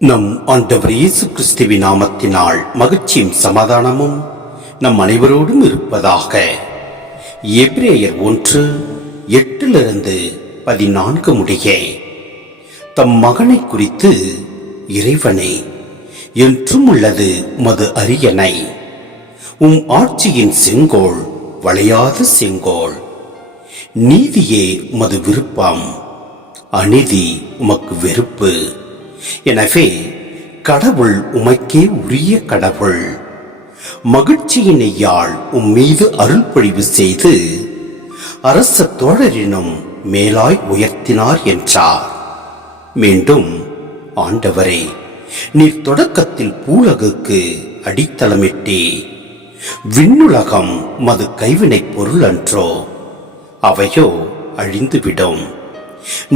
நம் ஆண்டவர் இயேசு கிறிஸ்துவின் நாமத்தினால் மகிழ்ச்சியும் சமாதானமும் நம் அனைவரோடும் இருப்பதாக. எபிரேயர் 1:8-14 முடிய. தம் மகனை குறித்து, இறைவனே, என்றும் உள்ளது உமது அரியணை, ஆட்சியின் செங்கோல் வளையாத செங்கோல். நீதியே உமது விருப்பம், அநீதி உமக்கு வெறுப்பு. எனவே கடவுள் உமக்கே உரிய கடவுள். மகிழ்ச்சியினையால் மீது அருள் பொழிவு செய்து அரச தோழரினும் மேலாய் உயர்த்தினார் என்றார். மீண்டும், ஆண்டவரே, நீர் தொடக்கத்தில் பூலகுக்கு அடித்தளமிட்டே. விண்ணுலகம் மது கைவினை பொருள் அன்றோ, அவையோ அழிந்துவிடும்,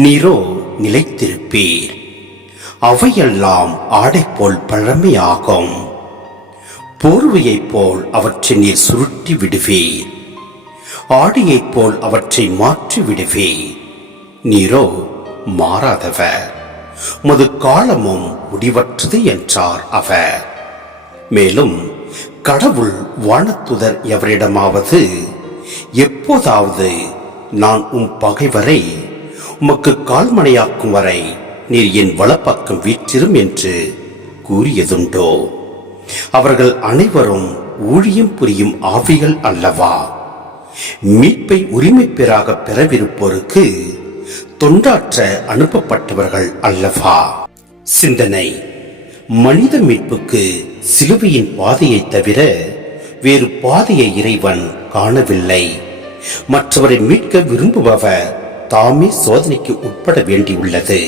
நீரோ நிலைத்திருப்பீர். அவையெல்லாம் ஆடை போல் பழமையாகும், போர்வையைப் போல் அவற்றை நீர் சுருட்டி விடுவீர், ஆடையைப் போல் அவற்றை மாற்றி விடுவீர். நீரோ மாறாதவர், மது காலமும் முடிவற்றது என்றார் அவர். மேலும் கடவுள் வானத்துதர் எவரிடமாவது, எப்போதாவது நான் பகைவரை உமக்கு கால்மனையாக்கும் வரை நீர் என் வலப்பக்கம் வீற்றிரும் என்று கூறியதுண்டோ? அவர்கள் அனைவரும் ஊழியம் புரியும் ஆவிகள் அல்லவா? மீட்பை உரிமை பெறாக பெறவிருப்போருக்கு தொண்டாற்ற அனுப்பப்பட்டவர்கள் அல்லவா? சிந்தனை: மனித மீட்புக்கு சிலுவையின் பாதையை தவிர வேறு பாதையை இறைவன் காணவில்லை. மற்றவரை மீட்க விரும்புபவர் தாமே சோதனைக்கு உட்பட வேண்டியுள்ளது.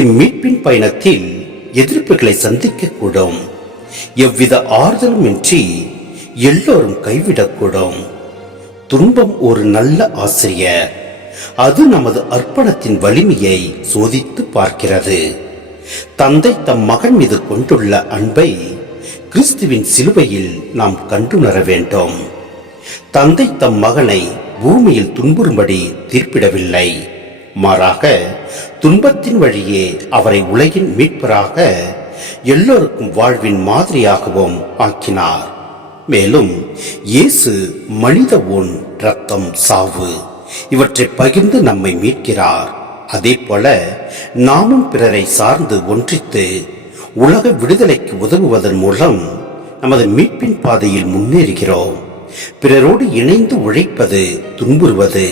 இம்மீட்பின் பயணத்தில் எதிர்ப்புகளை சந்திக்கக்கூடும். எவ்வித ஆறுதலும் இன்றி எல்லோரும் கைவிடக்கூடும். துன்பம் ஒரு நல்ல ஆசிரியர். அது நமது அர்ப்பணத்தின் வலிமையை சோதித்து பார்க்கிறது. தந்தை தம் மகன் மீது கொண்டுள்ள அன்பை கிறிஸ்துவின் சிலுவையில் நாம் கண்டுணர வேண்டும். தந்தை தம் மகனை பூமியில் துன்புறும்படி தீர்ப்பிடவில்லை, மாறாக துன்பத்தின் வழியே அவரை உலகின் மீட்பராக, எல்லோருக்கும் வாழ்வின் மாதிரியாகவும் ஆக்கினார். மேலும் இயேசு மனித இரத்தம், சாவு இவற்றை பகிர்ந்து நம்மை மீட்கிறார். அதே போல நாமும் பிறரை சார்ந்து ஒன்றித்து உலக விடுதலைக்கு உதவுவதன் மூலம் நமது மீட்பின் பாதையில் முன்னேறுகிறோம். பிறரோடு இணைந்து உழைப்பது, துன்புறுவது,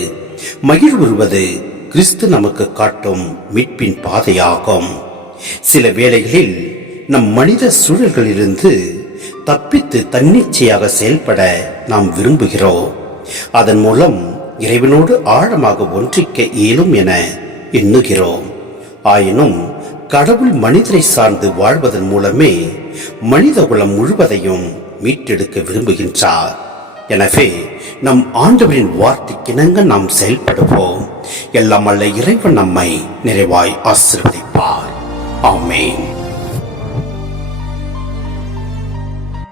மகிழ்வுறுவது கிறிஸ்து நமக்கு காட்டும் மீட்பின் பாதையாகும். சில வேளைகளில் நம் மனித சூழல்களிலிருந்து தப்பித்து தன்னிச்சையாக செயல்பட நாம் விரும்புகிறோம். அதன் மூலம் இறைவனோடு ஆழமாக ஒன்றிக்க இயலும் என எண்ணுகிறோம். ஆயினும் கடவுள் மனிதரை சார்ந்து வாழ்வதன் மூலமே மனித குலம் முழுவதையும் மீட்டெடுக்க விரும்புகின்றார். எனவே நம் ஆண்டவரின் வார்த்தைக்கிணங்க நாம் செயல்படுவோம். எல்லாம் அல்ல இறைவன் நம்மை நிறைவாய் ஆசீர்வதிப்பார். ஆமென்.